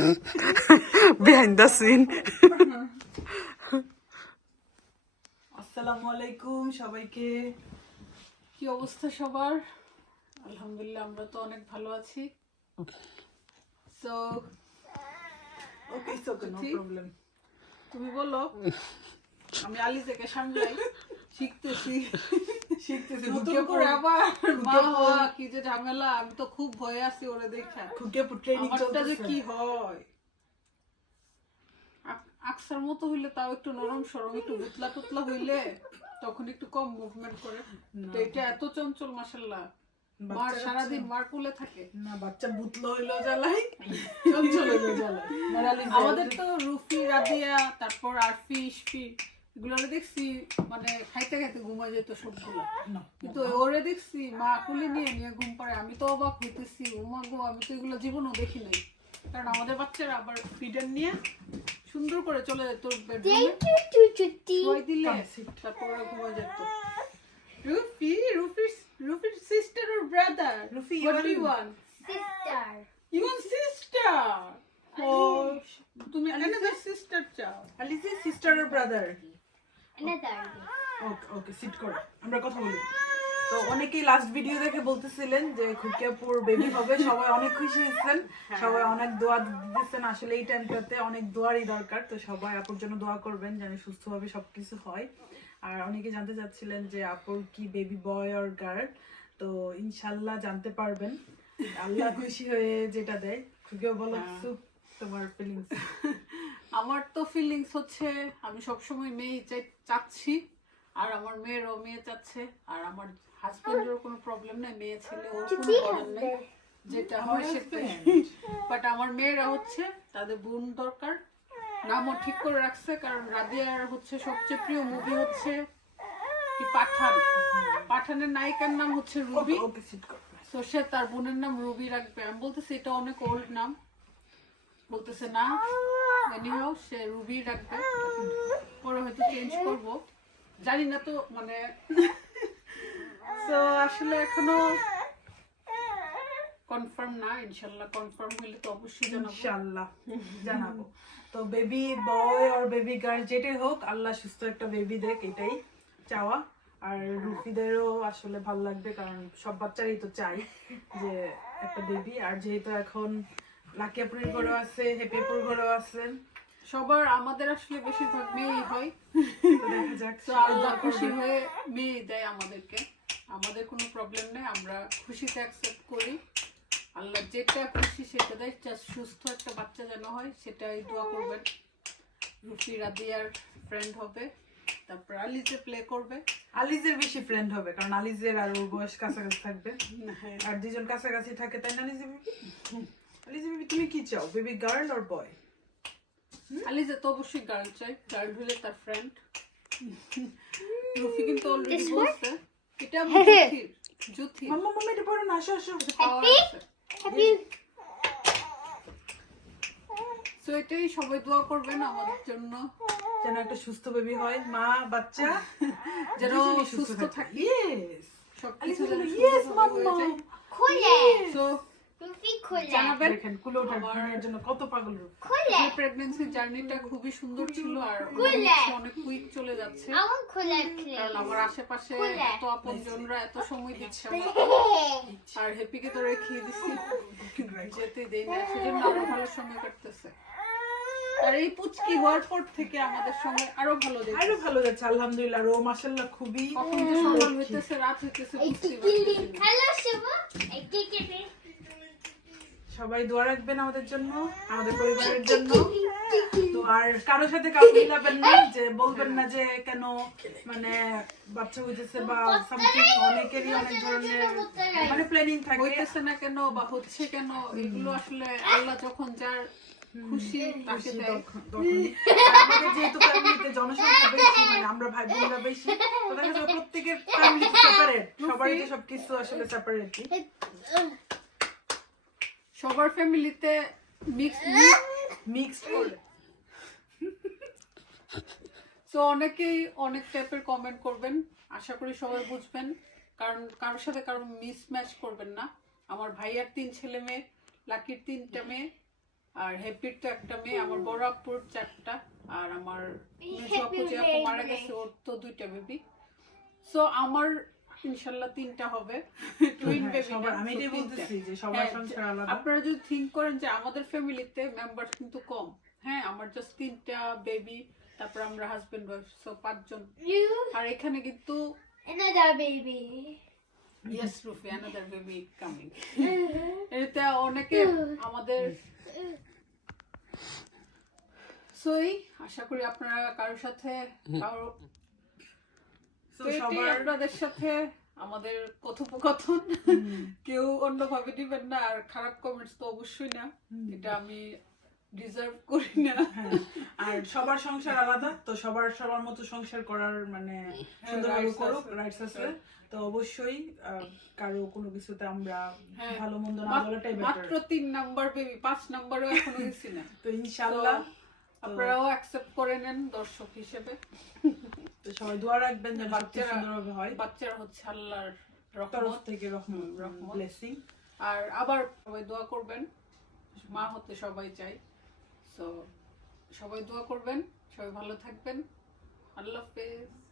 behind the scene. আসসালামু আলাইকুম সবাইকে। কি অবস্থা সবার? আলহামদুলিল্লাহ আমরা তো অনেক ভালো আছি। তো ওকে ওকে নো। প্রবলেম তুমি বলো আমি আলি থেকে সামলাই শিখতেছি। শিখতেছি নতুন করে আবার মা হওয়া কি যে ঝামেলা আমি তো খুব ভয়ে আছি ওরে দেখা। ট্রেনিং যে কি হয়? আকসার মতো হইলে তাও একটু নরম সরম একটু টুতলা হইলে তখন একটু কম মুভমেন্ট করে। তো এটা এত চঞ্চল মাসাল্লাহ মার সারাদিন মার কুলে থাকে। না বাচ্চা বুতলো হইল জ্বালাই চঞ্চল হইল জ্বালাই। আমাদের তো রুফি রাদিয়া তারপর আরফি ইসফি এগুলো দেখছি মানে খাইতে খাইতে ঘুমায় যেত সবগুলো। কিন্তু ওরে দেখছি মা কুলে নিয়ে নিয়ে ঘুম পাড়ে আমি তো অবাক হইতেছি উমা গো আমি তো এগুলো জীবনও দেখি নাই। কারণ আমাদের বাচ্চারা আবার ফিডার নিয়ে সুন্দর করে চলে যেত বেডরুমে দিলে তারপর ওরা ঘুমায় যেত। রুফি রুফির রুফির সিস্টার ওর ব্রাদার রুফি, sister oh তুমি sister চাও। আলিসি সিস্টার আর ব্রাদার ওকে ওকে সিট করো। আমরা কথা বলি। তো অনেকেই লাস্ট ভিডিও দেখে বলতেছিলেন যে খুকিয়াপুর বেবি হবে সবাই অনেক খুশি হয়েছেন সবাই অনেক দোয়া দিচ্ছেন আসলে এই টাইমটাতে অনেক দোয়ারই দরকার তো সবাই আপুর জন্য দোয়া করবেন যেন সুস্থভাবে সবকিছু হয়। আর অনেকে জানতে চাচ্ছিলেন যে আপুর কি বেবি বয় অর গার্ল তো ইনশাল্লাহ জানতে পারবেন। আল্লাহ খুশি হয়ে যেটা দেয়। খুকিয়া বলো কিছু তোমার ফিলিংস আমার তো ফিলিংস হচ্ছে আমি সবসময় মেয়ে চাই- চাচ্ছি। আর আমার মেয়েরও মেয়ে চাচ্ছে আর আমার হাজবেন্ডেরও কোনো প্রবলেম নেই মেয়ে ছেলে ওর কোনো প্রবলেম নেই। যেটা হয় সেটাই বাট আমার মেয়েরা হচ্ছে তাদের বোন দরকার। নামও ঠিক করে রাখছে কারণ রাদিয়ার হচ্ছে সবচেয়ে প্রিয় মুভি হচ্ছে কি পাঠান? পাঠানের নায়িকার নাম হচ্ছে রুবি। তো সে তার বোনের নাম রুবি রাখবে। আমি বলতেছি এটা অনেক ওল্ড নাম। বলতেছে না এনিহাও সে রুবি রাখবে পরে হয়তো চেঞ্জ করব। জানি না তো মানে তো আসলে এখনও কনফার্ম না কনফার্ম তো অবশ্যই জানাব। ইনশাআল্লাহ জানাব। তো বেবি বয় আর বেবি গার্ল যেটাই হোক আল্লাহ সুস্থ একটা বেবি দেখ এটাই চাওয়া। আর রুফিদেরও আসলে ভালো লাগবে কারণ সব বাচ্চারই তো চাই যে একটা বেবি আর যেহেতু এখন লাকিয়াপুরের ঘরেও আছে হেপিয়াপুর ঘরেও আছে। সবার আমাদের আসলে বেশিরভাগ মেয়েই হয়। দেখা যাক। তো আল্লাহ খুশি হয়ে মেয়ে দেয় আমাদেরকে। আমাদের কোনো প্রবলেম নেই আমরা খুশিতে অ্যাকসেপ্ট করি। আল্লাহ যেটা খুশি সেটা দেয় সুস্থ একটা বাচ্চা যেন হয় সেটাই দোয়া করবেন। রুফি রাদিয়ার ফ্রেন্ড হবে তারপর আলিজে প্লে করবে। আলিজের বেশি ফ্রেন্ড হবে কারণ আলিজের আর ওর বয়স কাছাকাছি থাকবে। হ্যাঁ। আর দুজন কাছাকাছি থাকে তাই না আলিজে বেবি? আলিজে বেবি তুমি কি চাও? বেবি গার্ল আর বয় আলিজে তো অবশ্যই গার্ল চাই। গার্ল হলে তার ফ্রেন্ড রুফি কিন্তু অলরেডি বলছে। এটা আমার জুথির। জুথি মাম্মা মাম্মা এটা পড়ো না আসো আসো পাওয়ার আছে। তো এটাই সবাই দোয়া করবেন আমাদের জন্য। যেন একটা সুস্থ বেবি হয়। মা বাচ্চা যেন সুস্থ থাকি। ইয়েস সবকিছু যেন ইয়েস মাম্মা। খুলে। জানাবেন দেখেন কুলো ওঠার জন্য কত পাগল প্রেগন্যান্সি জার্নিটা খুবই সুন্দর ছিল আর খুলে। হচ্ছে অনেক কুইক চলে যাচ্ছে। আমার খুলে খুলে কারণ আমার আশেপাশে খুলে। আপনজনরা এত সময় দিচ্ছে আর হ্যাপিকে তো রেখে দিচ্ছি যেতে দেই না সেজন্য আরও ভালো সময় কাটতেছে। আর এই পুচকি হওয়ার পর থেকে আমাদের সময় আরও ভালো আরও ভালো যাচ্ছে আলহামদুলিল্লাহ। রো মাশাআল্লাহ খুবই কখন সকাল হইতেছে রাত হইতেছে সবাই দোয়া রাখবেন আমাদের জন্য আমাদের পরিবারের জন্য। তো আর কারোর সাথে কাউ মিলাবেন না যে বলবেন না যে কেন মানে বাচ্চা হইতেছে বা সামথিং অনেকেরই অনেক ধরনের মানে প্ল্যানিং থাকে। হইতেছে না কেন বা হচ্ছে কেন এগুলো আসলে আল্লাহ যখন যার খুশি তাকে দেয়। আমাদের যেহেতু ফ্যামিলিতে জনসংখ্যা বেশি মানে আমরা ভাই বোনরা বেশি তো দেখা যাবে প্রত্যেকের ফ্যামিলি সেপারেট সবারই সবকিছু আসলে সেপারেটই সবার ফ্যামিলিতে মিক্স মিক্সড করে। তো অনেকেই অনেক টাইপের কমেন্ট করবেন। আশা করি সবাই বুঝবেন। কারণ কারোর সাথে কারও মিস ম্যাচ করবেন না। আমার ভাইয়ার তিন ছেলে মেয়ে লাকির তিনটা মেয়ে আর হ্যাপির তো একটা মেয়ে আমার বড় আপুর চারটা আর আমার মারা গেছে ওর তো দুইটা বেবি সো আমার ইনশাল্লাহ তিনটা হবে। টুইন হ্যাঁ, বেবি আমি এটাই বলতেছি যে সবার সংসার আলাদা। আপনারা যদি থিঙ্ক করেন যে আমাদের ফ্যামিলিতে মেম্বার কিন্তু কম। হ্যাঁ আমার জাস্ট তিনটা বেবি তারপর আমরা হাজবেন্ড ওয়াইফ সো পাঁচজন। আর এখানে কিন্তু Another baby. Yes Rufi another baby coming এতে অনেকে আমাদের সই আশা করি আপনারা কারোর সাথে কারও তো তো সবার আপনাদের সাথে আমাদের কথোপকথন। কেউ অন্যভাবে দিবেন না আর খারাপ কমেন্টস তো অবশ্যই না। এটা আমি ডিজার্ভ করি না। হ্যাঁ, আর সবার সংসার আলাদা তো সবার সবার মতো সংসার করার মানে সুন্দরভাবে rights করুক আছে। রাইটস আছে। তো অবশ্যই কারও কোনো কিছুতে আমরা হ্যাঁ। ভালো মন্দ না বলাটাই মাত্র তিন নাম্বার বেবি পাঁচ নাম্বারও এখনও গেছি না। তো ইনশাআল্লাহ তো আপনারাও অ্যাকসেপ্ট করে নেন দর্শক হিসেবে। সবাই দোয়া রাখবেন যেন বাচ্চারা- সুন্দরভাবে হয়। বাচ্চারা হচ্ছে আল্লাহর তরফ রহমত থেকে রহমত। রহমত। ব্লেসিং আর আবার সবাই দোয়া করবেন। মা হতে সবাই চাই। সো সবাই দোয়া করবেন সবাই ভালো থাকবেন। আল্লাহ হাফেজ।